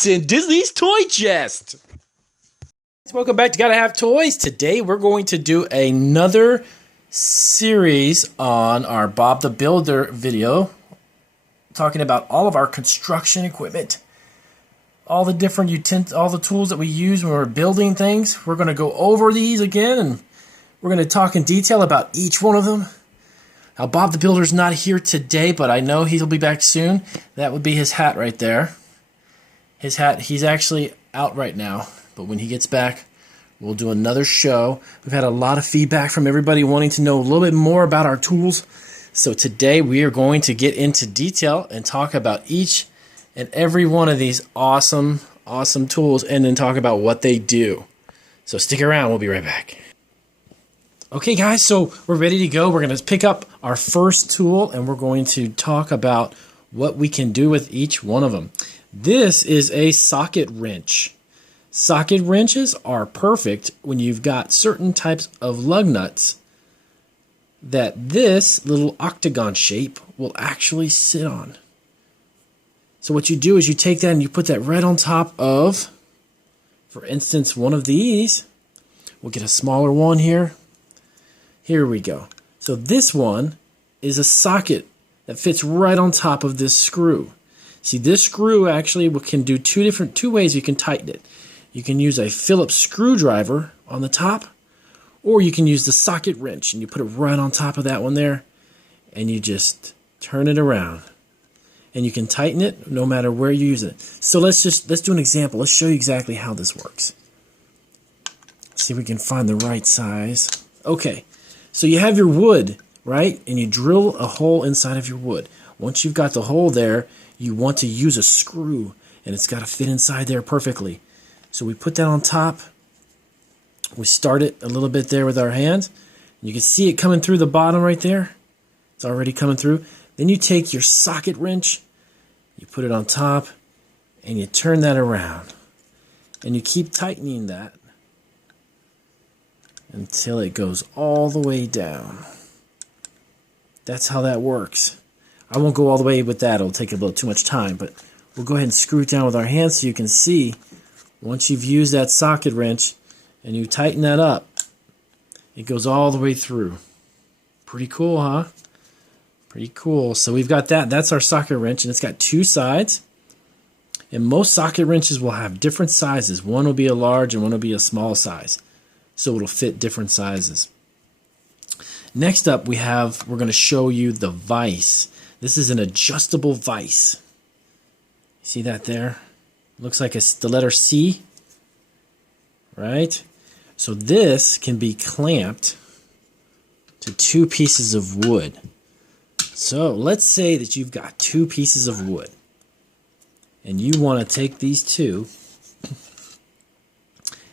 What's in Disney's toy chest? Welcome back to Gotta Have Toys. Today we're going to do another series on our Bob the Builder video, talking about all of our construction equipment, all the different all the tools that we use when we're building things. We're going to go over these again, and we're going to talk in detail about each one of them. Now, Bob the Builder's not here today, but I know he'll be back soon. That would be his hat right there. His hat, he's actually out right now, but when he gets back, we'll do another show. We've had a lot of feedback from everybody wanting to know a little bit more about our tools. So today we are going to get into detail and talk about each and every one of these awesome tools, and then talk about what they do. So stick around, we'll be right back. Okay guys, so we're ready to go. We're going to pick up our first tool, and we're going to talk about what we can do with each one of them. This is a socket wrench. Socket wrenches are perfect when you've got certain types of lug nuts that this little octagon shape will actually sit on. So what you do is you take that and you put that right on top of, for instance, one of these. We'll get a smaller one here. Here we go. So this one is a socket that fits right on top of this screw. See, this screw actually can do two ways you can tighten it. You can use a Phillips screwdriver on the top, or you can use the socket wrench, and you put it right on top of that one there, and you just turn it around. And you can tighten it no matter where you use it. So let's do an example. Let's show you exactly how this works. Let's see if we can find the right size. Okay, so you have your wood, right? And you drill a hole inside of your wood. Once you've got the hole there, you want to use a screw, and it's got to fit inside there perfectly. So we put that on top. We start it a little bit there with our hands. You can see it coming through the bottom right there. It's already coming through. Then you take your socket wrench, you put it on top, and you turn that around. And you keep tightening that until it goes all the way down. That's how that works. I won't go all the way with that. It'll take a little too much time, but we'll go ahead and screw it down with our hands so you can see once you've used that socket wrench and you tighten that up, it goes all the way through. Pretty cool, huh? Pretty cool. So we've got that. That's our socket wrench, and it's got two sides. And most socket wrenches will have different sizes. One will be a large and one will be a small size. So it'll fit different sizes. Next up, we're going to show you the vise. This is an adjustable vise. See that there? Looks like it's the letter C, right? So this can be clamped to two pieces of wood. So let's say that you've got two pieces of wood, and you want to take these two,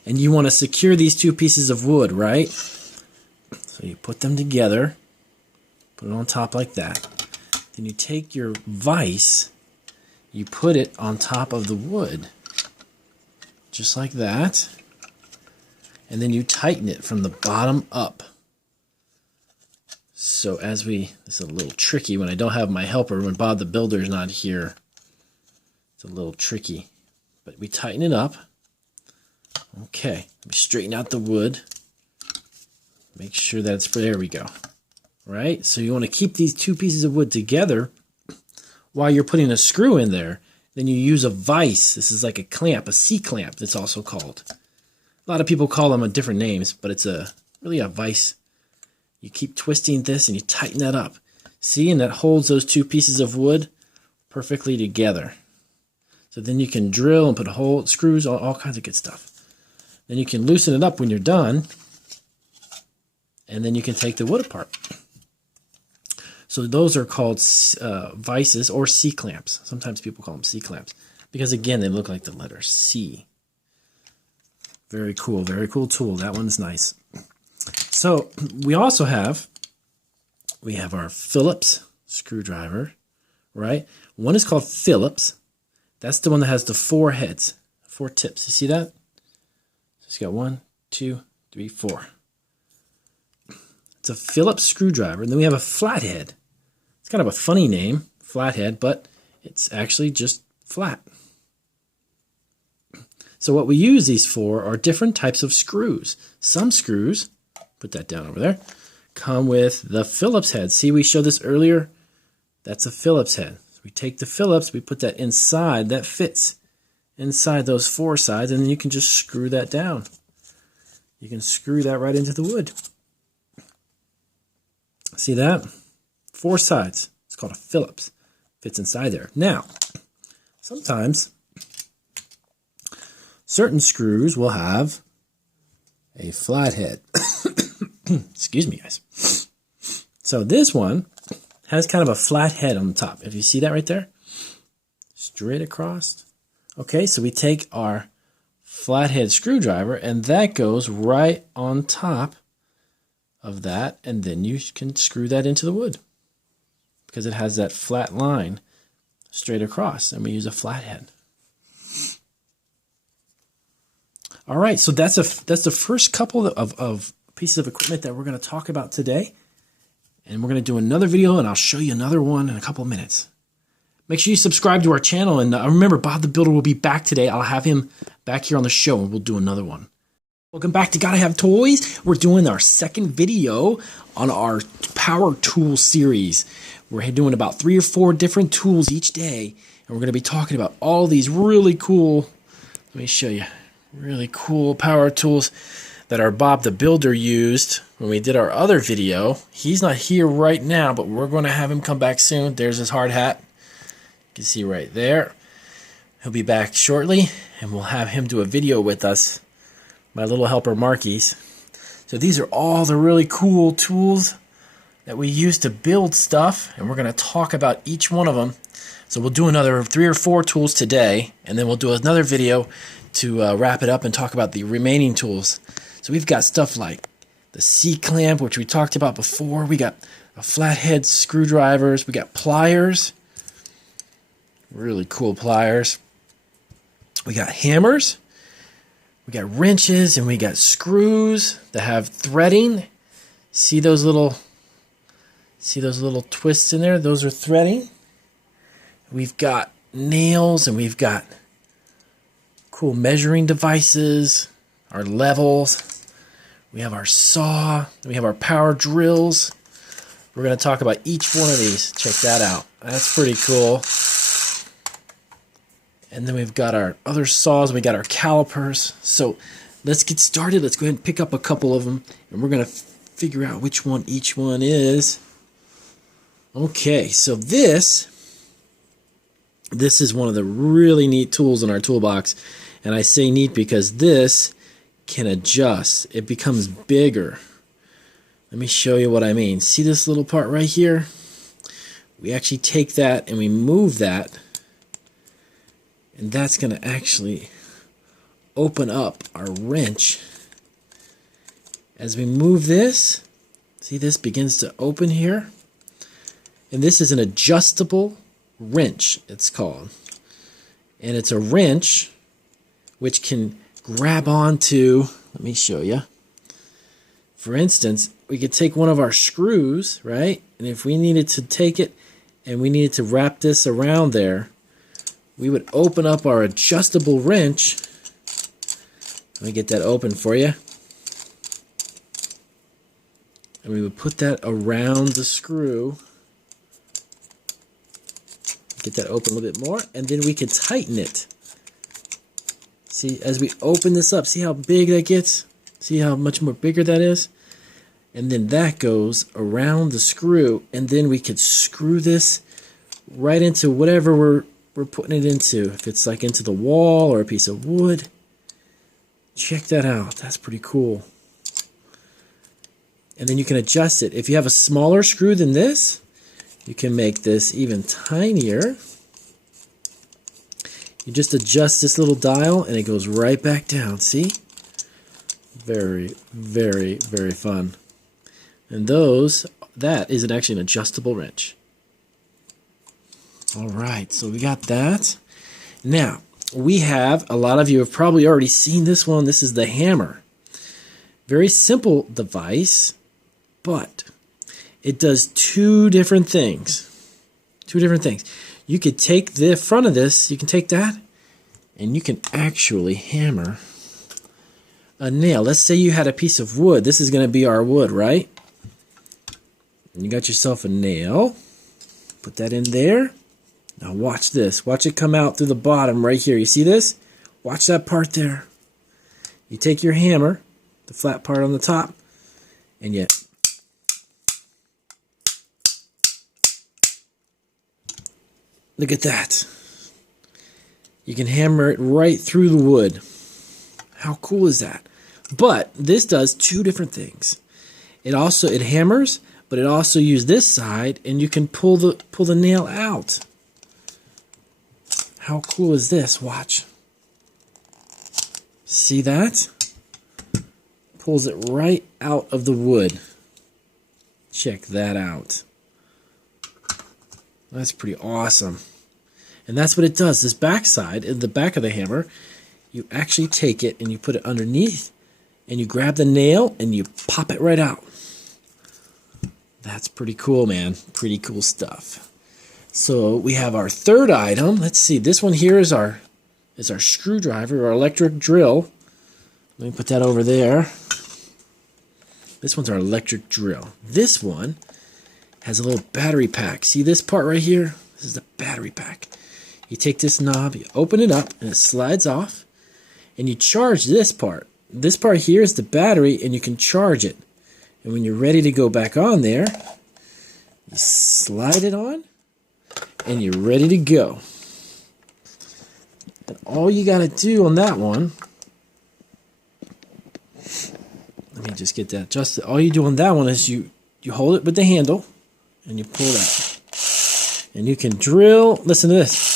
and you want to secure these two pieces of wood, right? So you put them together, put it on top like that. Then you take your vise, you put it on top of the wood, just like that, and then you tighten it from the bottom up. So this is a little tricky when I don't have my helper, when Bob the Builder is not here. It's a little tricky, but we tighten it up. Okay, we straighten out the wood. Make sure that's, there we go. Right? So you want to keep these two pieces of wood together while you're putting a screw in there. Then you use a vise. This is like a clamp, a C-clamp, it's also called. A lot of people call them different names, but it's really a vise. You keep twisting this and you tighten that up. See, and that holds those two pieces of wood perfectly together. So then you can drill and put holes, screws, all kinds of good stuff. Then you can loosen it up when you're done, and then you can take the wood apart. So those are called vices or C-clamps. Sometimes people call them C-clamps because, again, they look like the letter C. Very cool tool. That one's nice. So we also have our Phillips screwdriver, right? One is called Phillips. That's the one that has the four heads, four tips. You see that? So it's got 1, 2, 3, 4. It's a Phillips screwdriver. And then we have a flathead. It's kind of a funny name, flathead, but it's actually just flat. So what we use these for are different types of screws. Some screws, put that down over there, come with the Phillips head. See, we showed this earlier? That's a Phillips head. So we take the Phillips, we put that inside, that fits inside those 4 sides, and then you can just screw that down. You can screw that right into the wood. See that? 4 sides. It's called a Phillips. Fits inside there. Now, sometimes certain screws will have a flat head. Excuse me, guys. So this one has kind of a flat head on the top. If you see that right there, straight across. Okay, so we take our flathead screwdriver, and that goes right on top of that, and then you can screw that into the wood because it has that flat line straight across, and we use a flathead. All right, so that's the first couple of pieces of equipment that we're going to talk about today, and we're going to do another video, and I'll show you another one in a couple of minutes. Make sure you subscribe to our channel, and remember, Bob the Builder will be back today. I'll have him back here on the show, and we'll do another one. Welcome back to Gotta Have Toys. We're doing our second video on our power tool series. We're doing about 3 or 4 different tools each day, and we're going to be talking about all these really cool, let me show you, really cool power tools that our Bob the Builder used when we did our other video. He's not here right now, but we're going to have him come back soon. There's his hard hat. You can see right there. He'll be back shortly, and we'll have him do a video with us, my little helper Marquise. So these are all the really cool tools that we use to build stuff, and we're going to talk about each one of them. So we'll do another 3 or 4 tools today, and then we'll do another video to wrap it up and talk about the remaining tools. So we've got stuff like the C-clamp, which we talked about before. We got a flathead screwdrivers. We got pliers, really cool pliers. We got hammers. We got wrenches, and we got screws that have threading. See those little twists in there? Those are threading. We've got nails, and we've got cool measuring devices, our levels. We have our saw. We have our power drills. We're going to talk about each one of these. Check that out. That's pretty cool. And then we've got our other saws. We got our calipers. So let's get started. Let's go ahead and pick up a couple of them, and we're going to figure out which one each one is. Okay, so this is one of the really neat tools in our toolbox. And I say neat because this can adjust. It becomes bigger. Let me show you what I mean. See this little part right here? We actually take that and we move that. And that's going to actually open up our wrench. As we move this, see this begins to open here. And this is an adjustable wrench, it's called. And it's a wrench which can grab onto, let me show you. For instance, we could take one of our screws, right? And if we needed to take it and we needed to wrap this around there, we would open up our adjustable wrench. Let me get that open for you. And we would put that around the screw. Get that open a little bit more, and then we can tighten it. See, as we open this up, see how big that gets? See how much more bigger that is? And then that goes around the screw, and then we could screw this right into whatever we're putting it into. If it's like into the wall or a piece of wood. Check that out. That's pretty cool. And then you can adjust it. If you have a smaller screw than this, you can make this even tinier. You just adjust this little dial and it goes right back down. See? Very, very, very fun. And that is actually an adjustable wrench. All right, so we got that. Now, we have, a lot of you have probably already seen this one. This is the hammer. Very simple device, but it does 2 different things. 2 different things. You could take the front of this, you can take that, and you can actually hammer a nail. Let's say you had a piece of wood. This is going to be our wood, right? And you got yourself a nail. Put that in there. Now watch this. Watch it come out through the bottom right here. You see this? Watch that part there. You take your hammer, the flat part on the top, and you look at that. You can hammer it right through the wood. How cool is that? But this does two different things. It hammers, but it also uses this side, and you can pull the nail out. How cool is this? Watch. See that? Pulls it right out of the wood. Check that out. That's pretty awesome. And that's what it does. This back side, in the back of the hammer, you actually take it and you put it underneath, and you grab the nail and you pop it right out. That's pretty cool, man. Pretty cool stuff. So we have our third item. Let's see. This one here is our screwdriver, our electric drill. Let me put that over there. This one's our electric drill. This one has a little battery pack. See this part right here? This is the battery pack. You take this knob, you open it up, and it slides off, and you charge this part. This part here is the battery, and you can charge it. And when you're ready to go back on there, you slide it on, and you're ready to go. And all you got to do on that one, let me just get that adjusted. All you do on that one is you hold it with the handle, and you pull that. And you can drill, listen to this.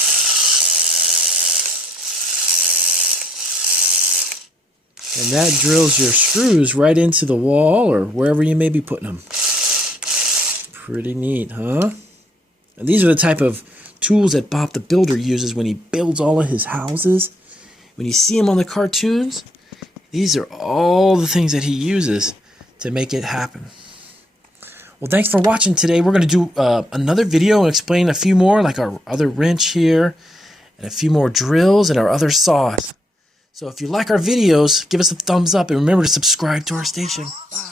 And that drills your screws right into the wall or wherever you may be putting them. Pretty neat, huh? And these are the type of tools that Bob the Builder uses when he builds all of his houses. When you see him on the cartoons, these are all the things that he uses to make it happen. Well, thanks for watching today. We're going to do another video and explain a few more, like our other wrench here, and a few more drills and our other saws. So if you like our videos, give us a thumbs up and remember to subscribe to our station. Bye.